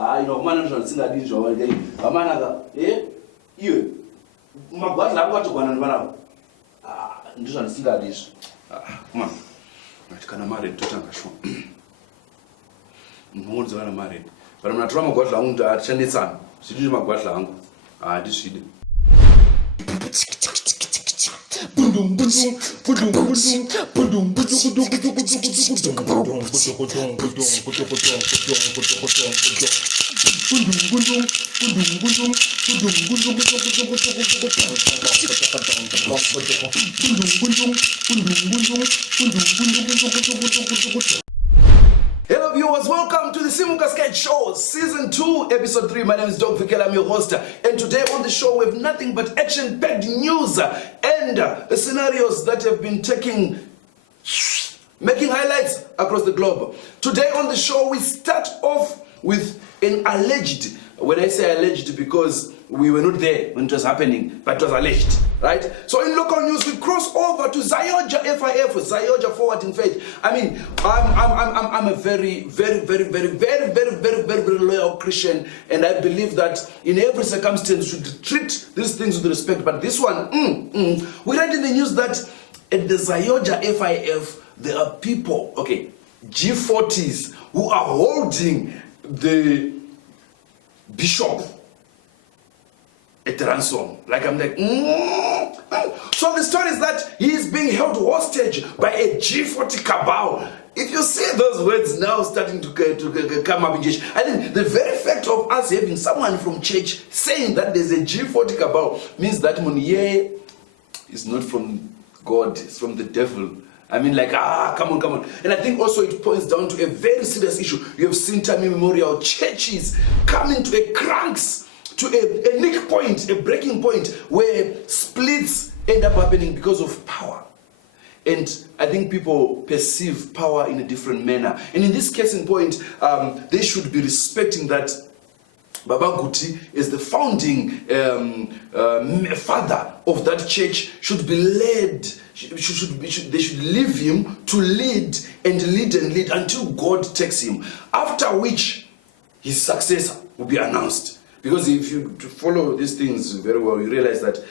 inokumana zvamusingadi zvawaikai vamanaka iwe magwadla ako atogwana nevanavo ndizvandisingadi izvo kuma ati kana maredi totanga shwa munongodzivana maredi kana munhu atora magwadla angu atichanetsana zvidi magwadla angu handizvide Hello viewers, welcome to the Simuka Sketch Show, Season 2, Episode 3. My name is Dog Fikela, I'm your host. And today on the show we have nothing but action-packed news and scenarios that have been making highlights across the globe. Today on the show we start off with an alleged, when I say alleged because we were not there when it was happening, but it was alleged, right? So in local news, we cross over to Zayoja FIF, Zayoja Forward in Faith. I mean, I'm a very loyal Christian, and I believe that in every circumstance we should treat these things with respect. But this one, we read in the news that at the Zayoja FIF, there are people, G40s, who are holding the bishop at ransom. Like I'm like, So the story is that he is being held hostage by a G40 cabal. If you see those words now starting to come up in church, I think the very fact of us having someone from church saying that there's a G40 cabal means that Muniye is not from God, it's from the devil. I mean, like, come on. And I think also it points down to a very serious issue. You have seen time immemorial churches coming to a crux, to a nick point, a breaking point, where splits end up happening because of power. And I think people perceive power in a different manner. And in this case in point, they should be respecting that Baba Kuti is the founding father of that church, should be led. They should leave him to lead until God takes him. After which, his successor will be announced. Because if you follow these things very well, you realize that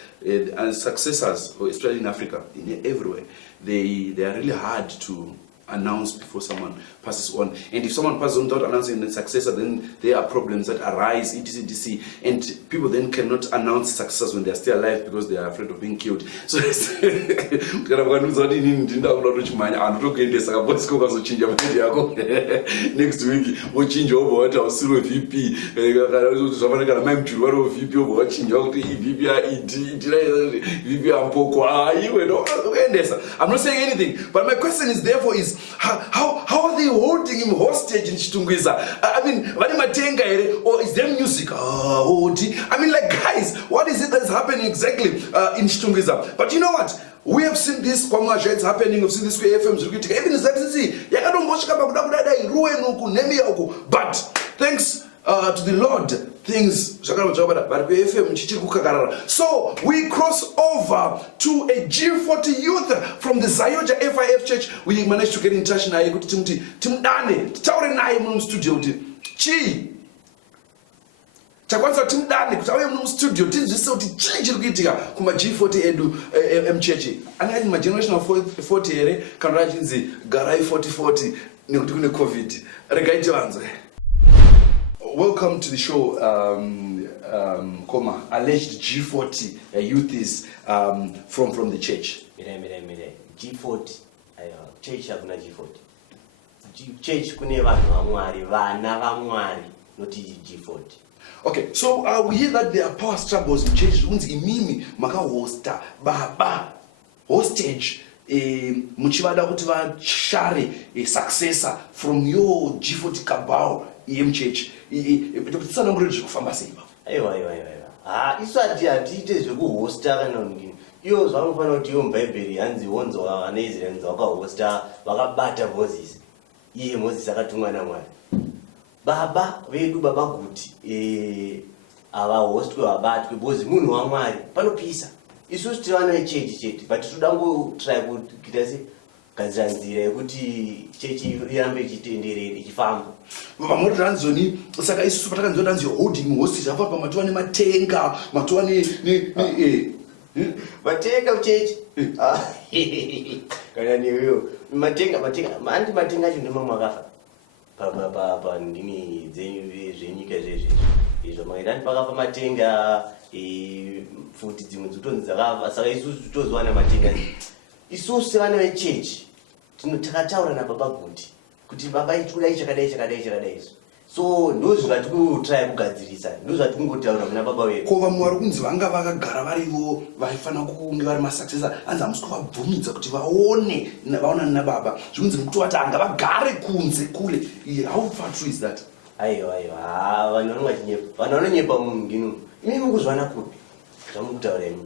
successors, especially in Africa, everywhere, they are really hard to announce before someone passes on. And if someone passes on without announcing the successor, then there are problems that arise, etc. And people then cannot announce successors when they are still alive because they are afraid of being killed. So next week we'll change over what our silver VP I'm not saying anything, but my question is therefore is how are they holding him hostage in Chitungwiza? I mean, or is there music? I mean, like, guys, what is it that's happening exactly in Chitungwiza? But you know what? We have seen this it's happening, we've seen this FMs, even but thanks to the Lord, things. So we cross over to a G40 youth from the Zayoja FIF church. We managed to get in touch na studio chakwanza timdani kuti auye muno studio tinzvise kuti chii chiri kuitika kuma G40 edu mchechi angati magenerational 40 here kana achinzi garai 40 nekuti kune covid regaiti vanzwe. Welcome to the show, alleged G40 youth is from the church. G40 church hakuna G40. Church kune vanhu vamwari, vana vamwari, not G40. Okay, so we hear that there are power struggles in churches. Unzi imimi makahosta baba hostage muchivada kuti vashare a successor from your G40 cabal church. Tsana muriji kufamba sei baba. Aiwa. Isati atiite zvekuhosta kana nini. Iyo zvamufanira kuti iyo muBhayibheri yanzi wonzo vanaIsraeri vakahosta vakabata Moses. Iye Moses akatumwa naMwari. Baba vedu baba kuti avahostwe vabatwe because munhu waMwari panopisa. Isusu tiri vana vechechi chete, but toda kutry kuita se kugadzira nzira yekuti chechi irambe ichitenderera ichifamba. Vamwe ranzoni saka isusu patakanzona nzi holding hostage afa pamatova nematenga matova matenga uchechi kana newewo matenga andi matenga acho ndimamwe akafa pa ndimi dzenyu zvenyika zvezvezvo izvo maitani pakafa matenga futi dzimwe dzotonzi dzakafa saka isusu tozowana matenga isusu sevana vechechi takataura nababa kuti baba ichudai chakadai so ndozvati kutry kugadzirisa ndozvati kungotaura kuna baba wedu ko vamwe vari kunzi vanga vakagara varivo vaifanira kunge vari masuccessor anzi hamusi kuvabvumidza kuti vaonani nababa zvikunzi nekutovati anga vagare kunze kule. How far true is that? aiwa vanhu vanonyepa munhu nginu imi mukuzvana kupi zvamukutaura imi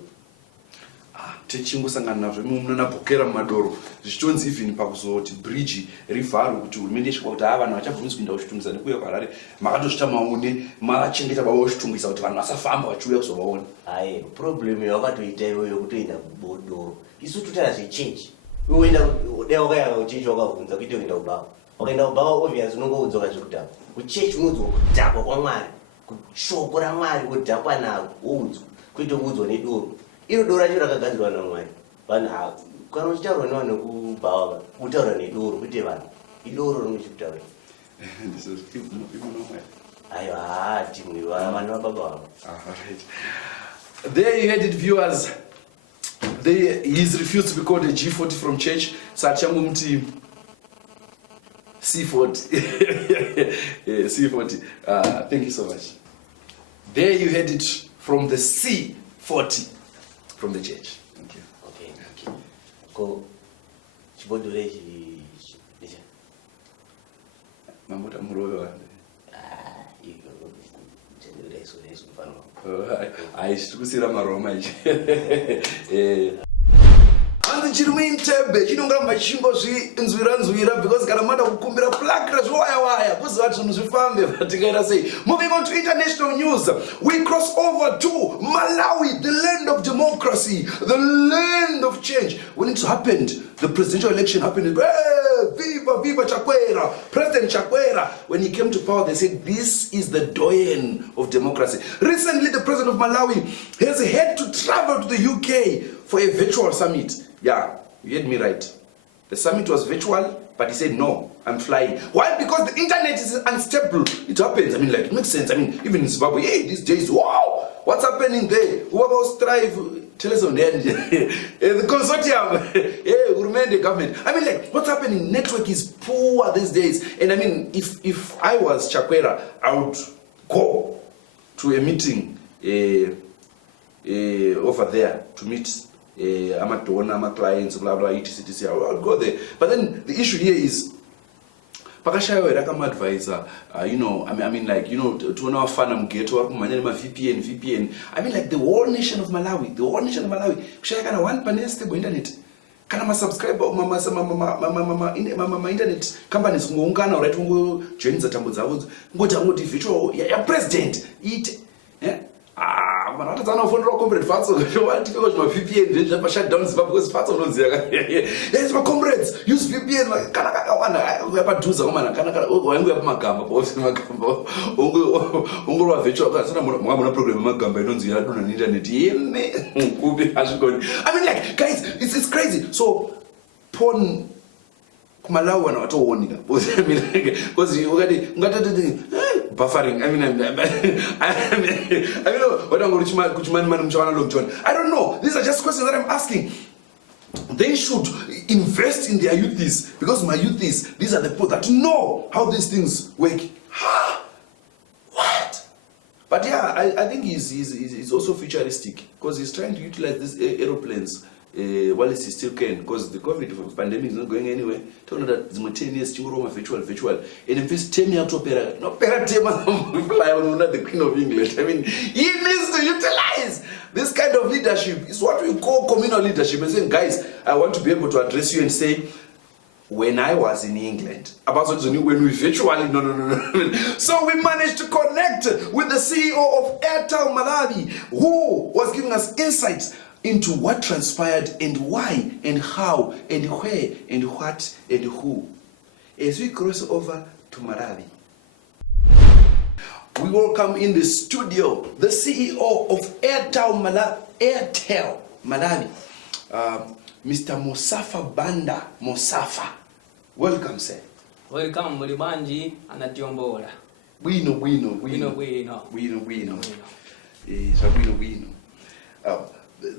tichingosangana nazvo munonabhokera mumadoro zvichitonzi even pakuzoti bridge rivharwe kuti hurumende isvika kuti vanhu vachabvumidzwi kuenda kuchitungisa nekuuya kuharare makatosvita maone machengeta baba vachitungisa kuti vanhu vasafamba vachiuya kuzovaona. problem yawakatoita iweyo kutoenda kubodoro isu totaura zvechange uenda dai wakaya kuchechi wakabvunza kuite kuenda kubaba wakaenda kubaba obvious unonge udzoka zvekudhakwa kuchechi unodzwa kudhakwa kwamwari kushoko ramwari kudhakwa naro woudzwa kuite kuudzwa nedoro iro doro racho rakagadzirwa namwari vanhu kana uchitaurwa nevanhu kubhawa utaura nedoro kuite vanhu idoro ringochikutaura aiwa timwe vanhu vababa vavo. There you had it, viewers. He's refused to be called a G40 from church. Sachangumti C40. Yeah, C40. Thank you so much. There you had it from the C40 from the church. Thank you. Okay. Ko chibodore chi. Mamuta muroyo. Aishikusira maroma ichi. Hanzi chiri muintebe chinongoramba chichingozvinzwira because kana mada kukumbira plakira zvowaya kuziva zvinhu zvifambe patingaita sei. Moving on to international news, we cross over to Malawi, the land of democracy, the land of change. When it happened, the presidential election happened, viva Chakwera, President Chakwera. When he came to power, they said this is the doyen of democracy. Recently, the president of Malawi has had to travel to the UK for a virtual summit. Yeah, you heard me right. The summit was virtual, but he said, no, I'm flying. Why? Because the internet is unstable. It happens. I mean, like, it makes sense. I mean, even in Zimbabwe, hey, these days, wow, what's happening there? Whoever strive, tell us on the end. The consortium, yeah, Urumende government. I mean, like, what's happening? Network is poor these days. And I mean, if I was Chakwera, I would go to a meeting over there to meet I'm a donor, I'm a clients, blah blah, etc. I'll go there. But then the issue here is pakashaiwa rakama advisor, you know, I mean like, you know, to know mfana mgeto kumanya VPN. I mean like the whole nation of Malawi, kushaya kana one panel stable internet. Kana ma subscriber mama internet companies ngoungana right ngo join tambo dzavo ngoti virtual ya president ite. But not a phone comrade Fatso. What to go to my VPN? Then just shut down because Fatso knows yes, my comrades use VPN like Kanaka. We have a do some man. Kanaka. When we have Magamba, both Magamba, Ungo virtual. That's not one program. Magamba. Don't see. I don't need internet. I mean, like guys, it's crazy. So, porn. Kumalawi na watu wonika because you already buffering. I mean what I'm going to I don't know. These are just questions that I'm asking. They should invest in their youths because my youths, these are the people that know how these things work. What? But yeah, I think he's also futuristic because he's trying to utilize these aeroplanes. While he still can, because the COVID pandemic is not going anywhere. Tell me that the 10 years virtual. And if it's 10 years to opera, no fly on the Queen of England. I mean, he needs to utilize this kind of leadership. It's what we call communal leadership. And saying, guys, I want to be able to address you and say, when I was in England, about when we virtually, no. So we managed to connect with the CEO of Airtel Malawi, who was giving us insights into what transpired and why and how and where and what and who. As we cross over to Malawi, we welcome in the studio the CEO of Airtel Malawi, Mr. Mosafa Banda Mosafa. Welcome, sir. Welcome, Mulibanji, Anatiombola. Bueno.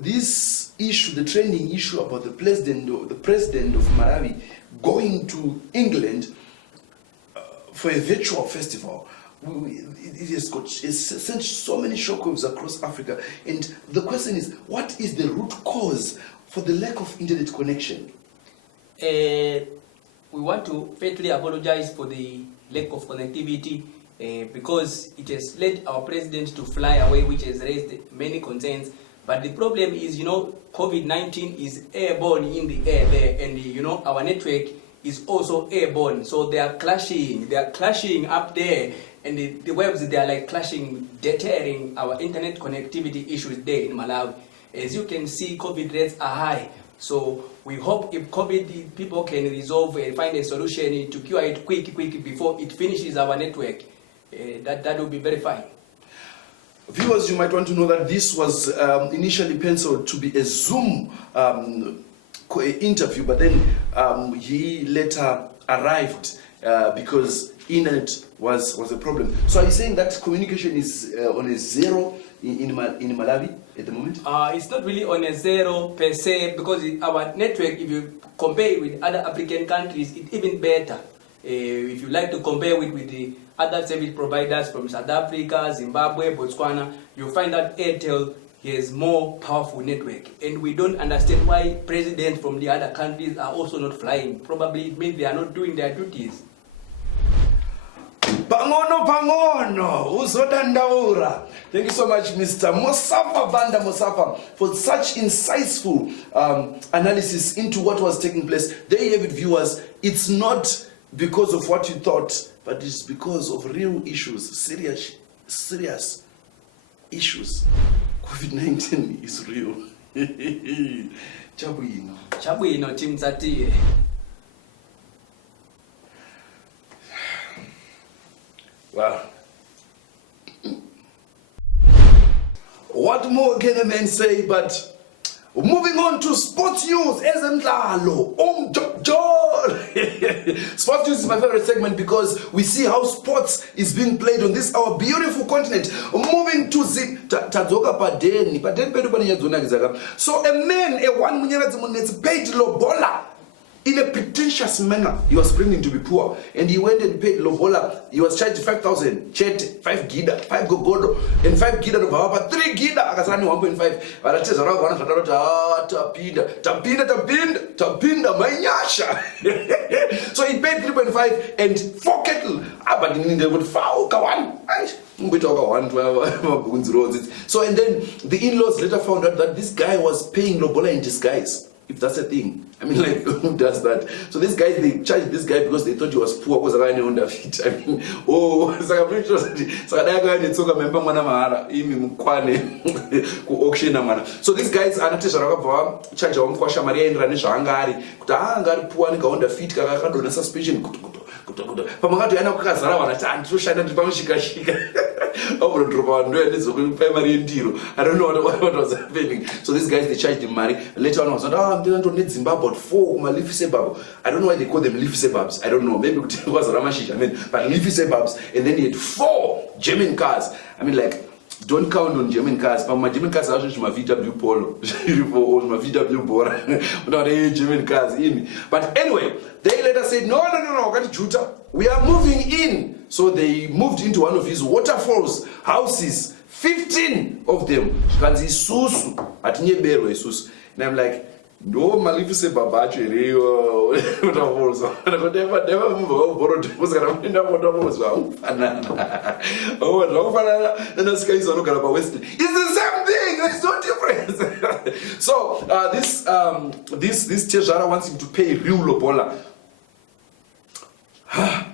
This issue, the trending issue about the president of Malawi going to England for a virtual festival, it sent so many shockwaves across Africa. And the question is, what is the root cause for the lack of internet connection? We want to faithfully apologize for the lack of connectivity because it has led our president to fly away, which has raised many concerns. But the problem is, COVID-19 is airborne in the air there, and our network is also airborne. So they are clashing up there, and the waves, they are like clashing, deterring our internet connectivity issues there in Malawi. As you can see, COVID rates are high. So we hope if COVID people can resolve and find a solution to cure it quick before it finishes our network, that will be very fine. Viewers, you might want to know that this was initially penciled to be a Zoom interview, but then he later arrived because internet was a problem. So are you saying that communication is on a zero in Malawi at the moment? It's not really on a zero per se, because our network, if you compare it with other African countries, it's even better. If you like to compare with the other service providers from South Africa, Zimbabwe, Botswana, you'll find that Airtel has more powerful network. And we don't understand why presidents from the other countries are also not flying. Probably it means they are not doing their duties. Pangono, uzodandaura. Thank you so much, Mr. Mosafa Banda Mosafa, for such insightful analysis into what was taking place. There you have it, viewers. It's not because of what you thought, but it's because of real issues, serious issues. COVID-19 is real. Chabuino Timsati. Wow. What more can a man say? But moving on to sports news. Sports news is my favorite segment because we see how sports is being played on this our beautiful continent. Moving to so a man, paid lobola in a pretentious manner. He was pretending to be poor, and he went and paid lobola. He was charged 5,000 chet, 5 gida, 5 gogodo, and 5 gida of Baba, 3 gida, akasani 1.5. But I tell tapinda manyasha. So he paid 3.5 and 4 kettle. But in the would foul kawan. So and then the in-laws later found out that this guy was paying lobola in disguise. If that's a thing. I mean, like, who does that? So these guys, they charged this guy because they thought he was poor. Because I mean, oh, so these guys are not charged on Kwasha Maria and Ranisha Angari. Kutangari poor and go fit Kakado suspicion. Pamagato Yana Kazara and Trushana Pamshika. Over a drop on primary tiro. I don't know what was happening. So these guys, they charged him money. Later on, I was like, they don't need Zimbabwe, but 4 leafy sebab. I don't know why they call them leafy sebabs. I don't know. Maybe it was Ramashish. I mean, but leafy sebabs. And then he had 4 German cars. I mean, like, don't count on German cars. But my German cars are actually my VW Polo. Or my VW Bora. No, they German cars in. But anyway, they later said, no, got Juta. We are moving in. So they moved into one of his waterfalls, houses, 15 of them. Kanzi susu, atinye bero susu. And I'm like, no, malifu babacho rio waterfalls. Never move over to waterfalls. And the skies are looking about Western. It's the same thing. There's no difference. So this Tejara wants him to pay real lobola. I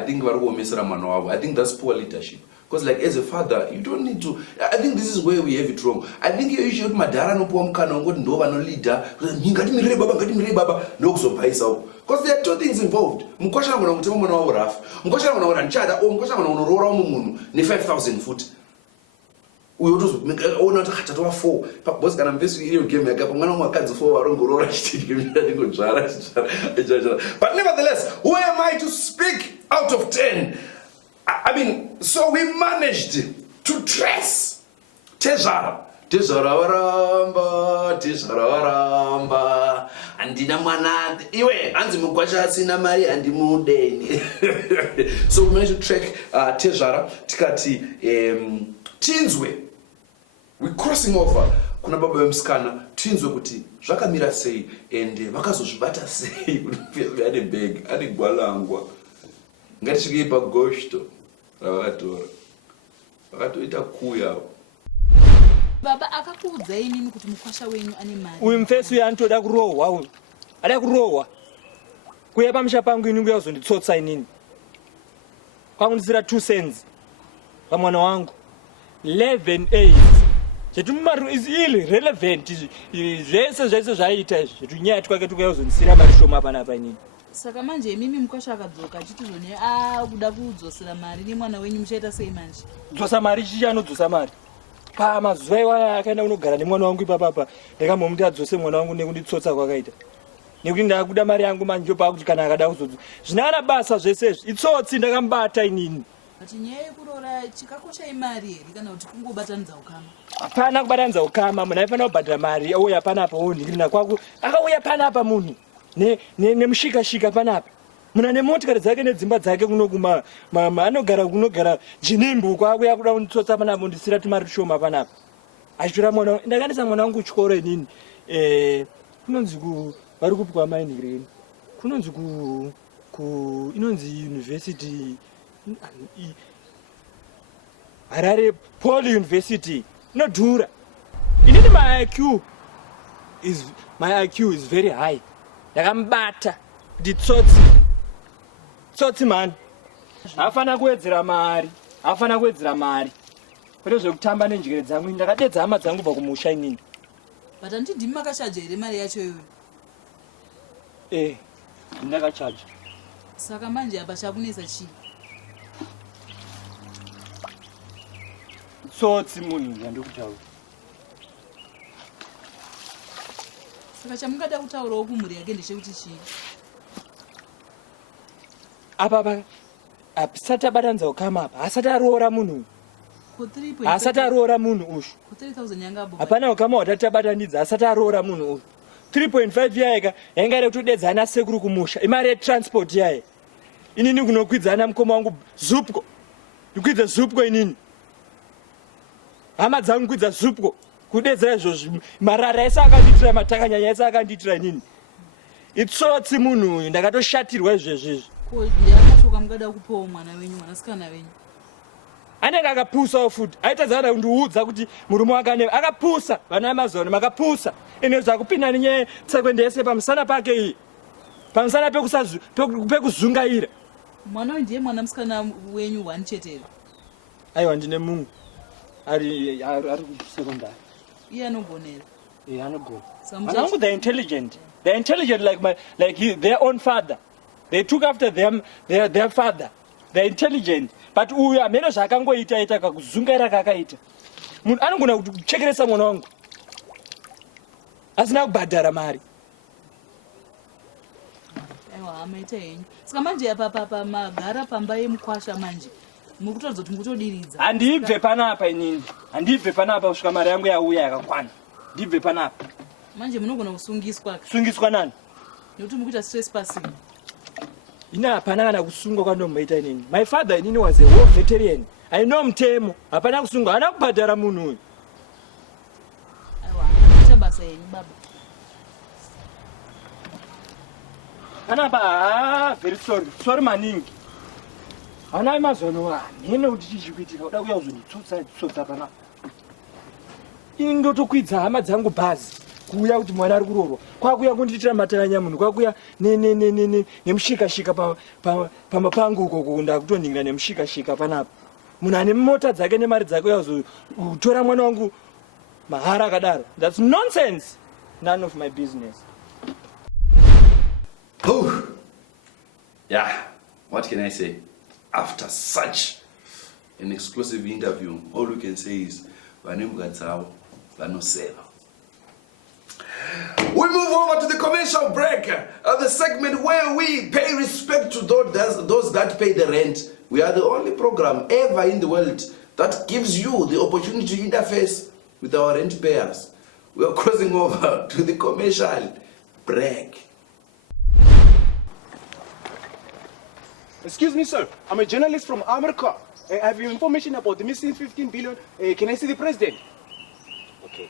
think I think that's poor leadership. Because like as a father, you don't need to. I think this is where we have it wrong. I think you should madara no poa mkana ngoti ndo vano leader. Ngati mirire baba ndo kuzopaisa uko. Because there are two things involved. Mukosha ngona kuti mwana wawo rafu. Mukosha ngona uri nchada o mukosha ngona unorora munhu ne 5000 foot. Uyo ona takatatu wa 4. Boss kana mvesi iyo game yakapo mwana wakadzi 4 warongorora chitiki ndingo dzvara. But nevertheless, who am I to speak out of 10? I mean, so we managed to trace Tezara waramba, andina mwana, iwe, anzi mkwasha sina mari andi mudei. So we managed to track Tezara, tikati tinzwe. We crossing over. Kuna baba wemskana, tinzwe kuti zvakamira sei ende vakazozvibata sei kuti ane bag, ane gwalangwa. Ngati chikipa goshto ravakatora vakatoita kuya. Baba akakuudzai nini kuti mukwasha wenyu ane mari? Uyu mfesi uyu anotoda kurohwa uyu. Ada kurohwa. Kuya pamusha pangu ini nguya uzonditsotsa inini. Kwamunisira 2 cents pamwana wangu. 11 chetu mumaru is irrelevant. Zvese zvaita izvi. Zvetunyaya twake tukuya uzondisira mari shoma panapa inini. Saka manje mimi mukwasha akadzoka achiti zvone kuda kudzosera mari nemwana wenyu muchaita sei manje? Dzosa mari chichi anodzosa mari. Pamazuva iwaya akaenda kunogara nemwana wangu ipapapa ndakamuti adzose mwana wangu nekunditsotsa kwakaita. Nekuti ndakuda mari yangu manje pakuti kana akada kuzodzosa. Zvina basa zvese izvi. Itsotsi ndakamubata inini. Kuti nyaya yekurora chikakosha imari here kana kuti kungobatanidza ukama? Hapana kubatanidza ukama, munhu aifanira kubhadhara mari auya panapa onhirina kwaku. Akauya panapa munhu nemushika panapa. Munhu ane motikari dzake nedzimba dzake kunoguma anogara kunogara Jinimbu kwakuya kuda kunditsotsa panapa ndisira tumari tushoma panapa. Achitora mwana ndakandisa mwana wangu kuchikoro inini. Kunonzi vari kupwa mainhireni. Kunonzi inonzi university Harare Paul University. Inodhura. Inini my IQ is very high. Ndakamubata kuti tsotsi man. Afana kuwedzera mari. Kwete zvekutamba nenjere dzangu. Ndakadedza hama dzangu kubva kumusha inini. But ndimi makashaja here mari yacho iwe? Ndakachaja. Saka manje apa chakunesa chii? Tsotsi munhu yandikutaura. Saka chamungada kutaurawo kumhuri yake ndechekuti chii? Apa asati abatanidza ukama apa asati aroora munhu. Asati aroora munhu ushu. 3000 yanga abo. Hapana ukama hwatati abatanidza asati aroora munhu ushu. 3.5 yaika yainga iri kutodedzana sekuru kumusha. Imari yetransport yaye. Inini kunokwidzana mukoma wangu Zupko. Ndikwidza Zupko inini. Hama dzangu kwidza Zupko. Kudedzera izvozvo marara ese akanditira matakanyanya ese akanditira inini. Itsotsi munhu uyu ndakatoshatirwa izvezvi. Ko ndiyamashoka mungada kupawo mwana wenyu mwanasikana wenyu? Anenge akapusawo futi. Aitadzana kundiudza kuti murume wake akapusa. Vana vemazuva makapusa. Ine zvakupinda nenyaya tsekwende yese pamusana pake iyi. Pamusana pekuzungaira. Mwana uyu ndiye mwana musikana wenyu wani chetero? Aiwa ndine mumwe. Ari kusekondari. Iye anogonera? Anogona. Vana vangu they're intelligent. They're intelligent like their own father. They took after them their father. They're intelligent. But uyu amene zvakangoita kakuzungaira kakaita. Munhu anogona kuchekeresa mwana wangu. Asina kubhadhara mari. Aiwa amaita henyu. Saka manje apa magara pamba yemukwasha manje. Mukutorodza kuti mukutodiridza. Handibve panapa inini. Handibve panapa kusvika mari yangu yauya yakakwana. Ndibve panapa. Manje munogona kusungiswa. Sungiswa nani? Nekuti mukuita stress passing. Ina hapana kana kusungwa kwandombaita inini. My father inini was a war veteran. I know mtemo. Hapana kusungwa. Hana kubhadhara munhu uyu. Aiwa, muita basa yenyu baba. Panapa very sorry. Sorry maningi. Hana mazono nene kuti chichikuitika uda kuya uzonditsotsa panapa. Ini ndotokwidza hama dzangu bhazi kuuya kuti mwana ari kuroorwa. Kwakuya kundiitira mataranya munhu. Kwakuya nemushika-shika pamapangu uko ndakutoningira nemushika-shika panapa. munhu ane mota dzake nemari dzake uyazotora mwana wangu mahara akadaro. That's nonsense. None of my business. Oh, yeah, what can I say? After such an exclusive interview, all we can say is vanemugadzao vanoseva. We move over to the commercial break, the segment where we pay respect to those that pay the rent. We are the only program ever in the world that gives you the opportunity to interface with our rent payers. We are crossing over to the commercial break. Excuse me, sir. I'm a journalist from America. I have information about the missing 15 billion. Can I see the president? Okay.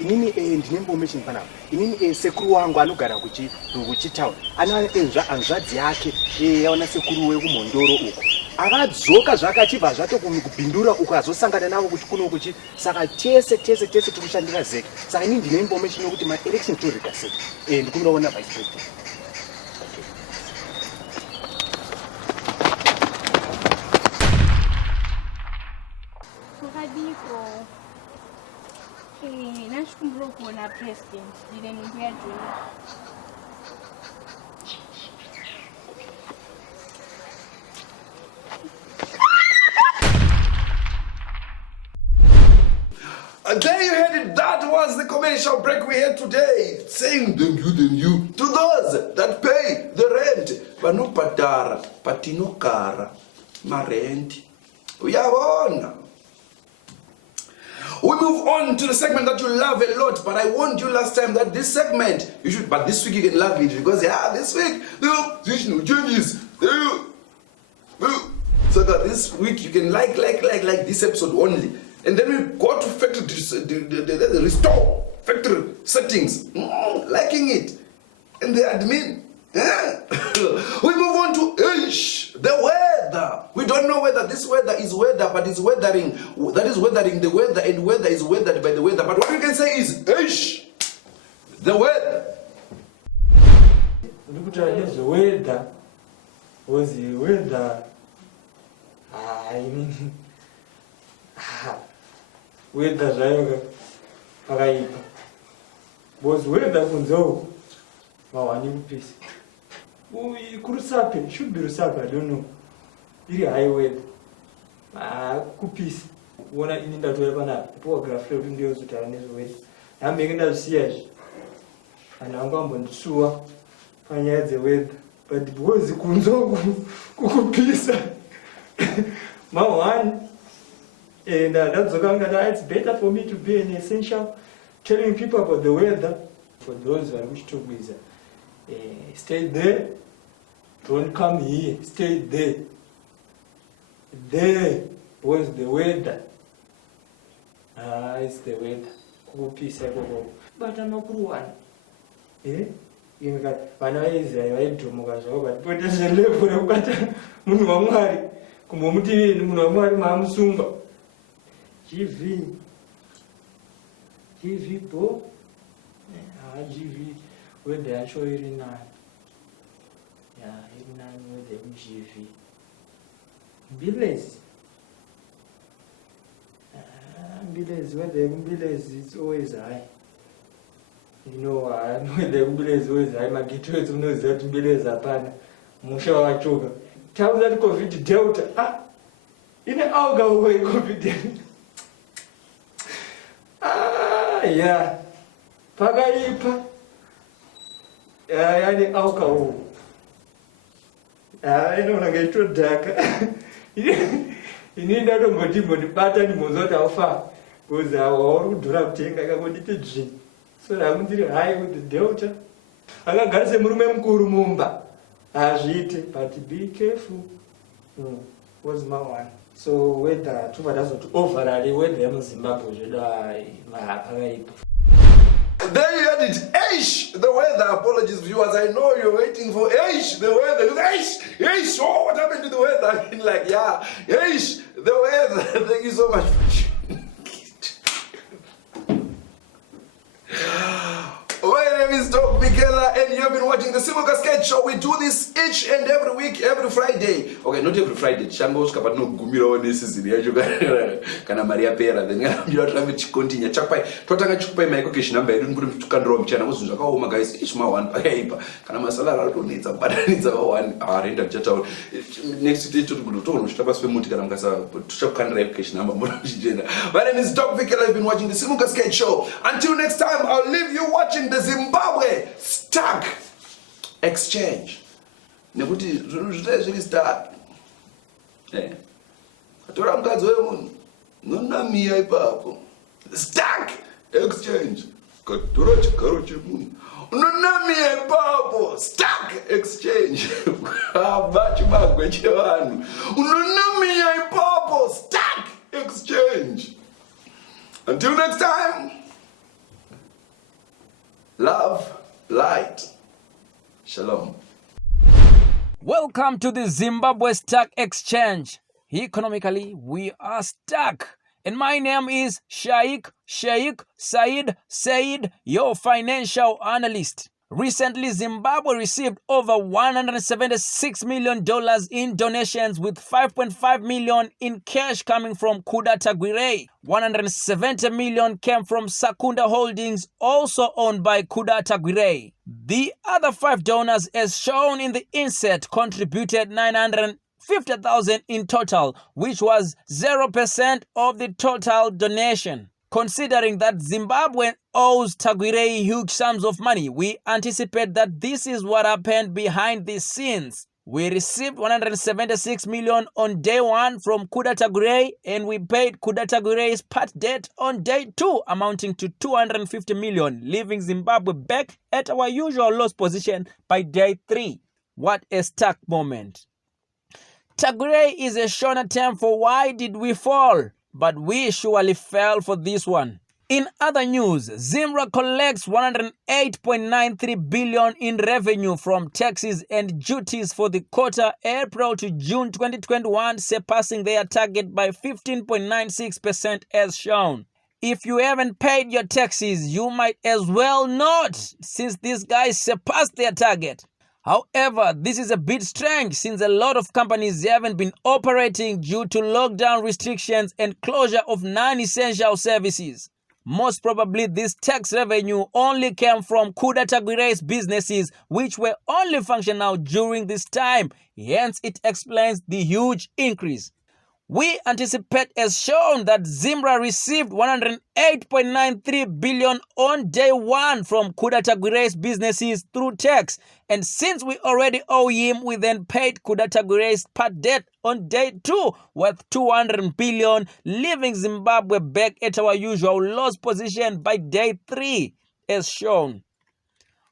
Inini ndine information panapa. Inini sekuru wangu anogara kuchitown. Ana hanzvadzi yake yaona sekuru wekumondoro uko. Akadzoka zvakachibva zvatokubhindura uko azosangana navo kuti kuno kuchi. Saka tese tikushandira zeke. Saka inini ndine information yokuti maElection torega sei. Ndikunoona vice president. Nashikumbura kuona president ndine nyumba yaJoni. There you had it. That was the commercial break we had today. Saying thank you to those that pay the rent. Vanopatara, patinokara, marenti. Uyabona. We move on to the segment that you love a lot, but I warned you last time that this segment, you should, but this week you can love it because, this week, the changes. So that this week you can like this episode only. And then we go to factory, the restore factory settings, liking it. And the admin. We move on to the weather. We don't know whether this weather is weather, but it's weathering. That is weathering the weather, and weather is weathered by the weather. But what we can say is the weather. Look at the weather. Was the weather? I mean, weather zvayoga pakaipa. Was weather kunzo? Mawani kupisa. Kurusape, should be rusape, I don't know. Iri high weather. Kupisa. Wona ininda toyapana. Poor graph level ndio zutana weather. I'm making that siege. And I'm going to sue panyaya the weather. But because kunzo kukupisa. One. And that's the it's better for me to be an essential telling people about the weather. For those who wish to visit, stay there. Don't come here. Stay there. There was the weather. It's the weather. But I'm not one. Vana vaIsraeri vaidhomoka zvavo but poita zvelefu rekubata munhu waMwari kumbomuti munhu waMwari maamusunga GV bo GV weather yacho iri nani iri nani weather yemuGV Mbilezi weather yemuMbilezi it's always high. You know, weather yemuMbilezi is always high. Magitwezi unoziva kuti Mbilezi hapana musha wachoka. Tabu that COVID Delta ine auga uwe COVID Delta. Yeah. Pakaipa. Yani auka uwe. Inoona ngaitodhaka. Inini ndibata ndimuzoti aufa. Because auri kudhura kutenga akangonditi dzvi. So I'm high with the Delta. Akagara semurume mukuru mumba. Azviite, but be careful. was my one. So whether two doesn't overall whether I'm Zimbabwe should There you had it. Eish, the weather. Apologies, viewers. I know you're waiting for Eish, the weather. Eish. Oh, what happened to the weather? I mean, like, yeah, Eish, the weather. Thank you so much. My name is Doc Mikela, and you have been watching the Simuka sketch show. We do this each and every week, every Friday. Okay, not every Friday. Shango but no gumira one season. Kana Maria Pera. Then you are trying to continue. Chapai. Totanga chupai my education number. I don't put to can wrong channel. Was oh my guys, each my one. Kana masala don't need some, but needs a one. Render chat out. Next day to Guluton. Stabas Mutika Kasa to shop can education number. My name is Doc Mikela. I've been watching the Simuka sketch show. Until next time, I'll leave you watching the Zimbabwe Stock Exchange. Nekuti zviri stuck. Atora mukadzi wemunhu nonamia ipapo. Stock Exchange. Katora chigaro chemunhu unonamia ipapo. Stock Exchange. Chibagwe chevanhu unonamia ipapo. Stock Exchange. Until next time. Love, light, shalom. Welcome to the Zimbabwe Stock Exchange. Economically, we are stuck. And my name is Sheikh Said, your financial analyst. Recently, Zimbabwe received over $176 million in donations, with $5.5 million in cash coming from kuData. $170 million came from Sakunda Holdings, also owned by kuData. The other 5 donors, as shown in the insert, contributed $950,000 in total, which was 0% of the total donation. Considering that Zimbabwe owes Tagwirei huge sums of money, we anticipate that this is what happened behind the scenes. We received $176 million on day 1 from kuData, and we paid kuData's part debt on day 2, amounting to $250 million, leaving Zimbabwe back at our usual loss position by day 3. What a stark moment. Tagwirei is a Shona term for why did we fall? But we surely fell for this one. In other news, Zimbra collects $108.93 billion in revenue from taxes and duties for the quarter April to June 2021, surpassing their target by 15.96% as shown. If you haven't paid your taxes, you might as well not, since these guys surpassed their target. However, this is a bit strange since a lot of companies haven't been operating due to lockdown restrictions and closure of non-essential services. Most probably, this tax revenue only came from kuData's businesses, which were only functional during this time. Hence, it explains the huge increase. We anticipate, as shown, that Zimbra received $108.93 billion on day 1 from kuData's businesses through tax. And since we already owe him, we then paid kuData's part debt on day 2 worth $200 billion, leaving Zimbabwe back at our usual loss position by day 3, as shown.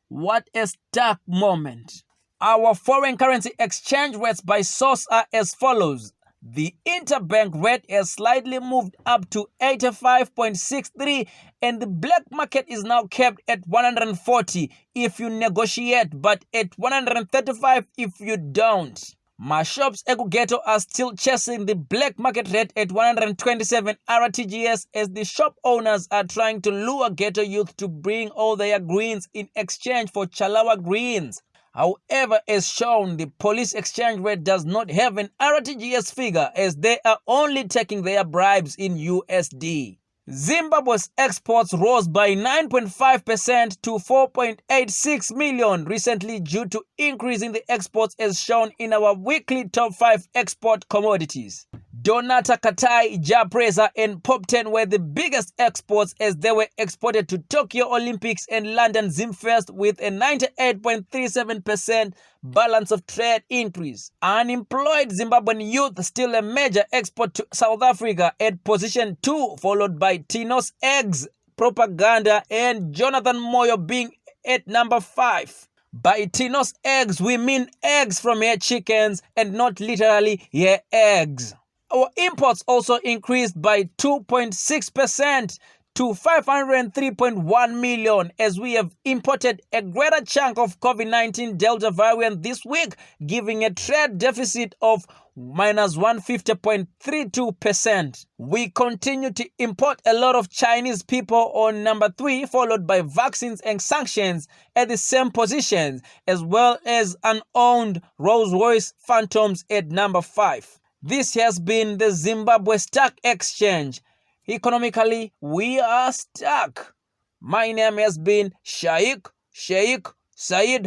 What a stark moment. Our foreign currency exchange rates by source are as follows. The interbank rate has slightly moved up to 85.63, and the black market is now kept at 140 if you negotiate, but at 135 if you don't. My shops Ekugeto are still chasing the black market rate at 127 RTGS, as the shop owners are trying to lure ghetto youth to bring all their greens in exchange for Chalawa greens. However, as shown, the police exchange rate does not have an RTGS figure, as they are only taking their bribes in USD. Zimbabwe's exports rose by 9.5% to 4.86 million recently due to increase in the exports, as shown in our weekly top 5 export commodities. Donata, Katai, Japresa and Pop 10 were the biggest exports, as they were exported to Tokyo Olympics and London Zimfest with a 98.37% balance of trade increase. Unemployed Zimbabwean youth still a major export to South Africa at position 2, followed by Tino's Eggs, Propaganda and Jonathan Moyo being at number 5. By Tino's eggs, we mean eggs from her chickens and not literally her eggs. Our imports also increased by 2.6% to 503.1 million as we have imported a greater chunk of COVID-19 Delta variant this week, giving a trade deficit of minus 150.32%. We continue to import a lot of Chinese people on number 3, followed by vaccines and sanctions at the same positions, as well as unowned Rolls-Royce Phantoms at number 5. This has been the Zimbabwe Stock Exchange. Economically, we are stuck. My name has been Sheikh Said,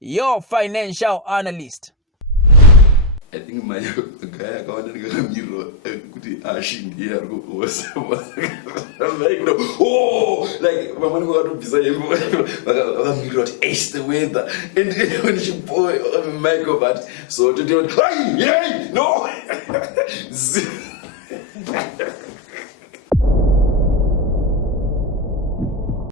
your financial analyst. I think my guy kuti ashindi was like no, oh, like my man got to be saying ace the weather and when she boy Michael, but so to do no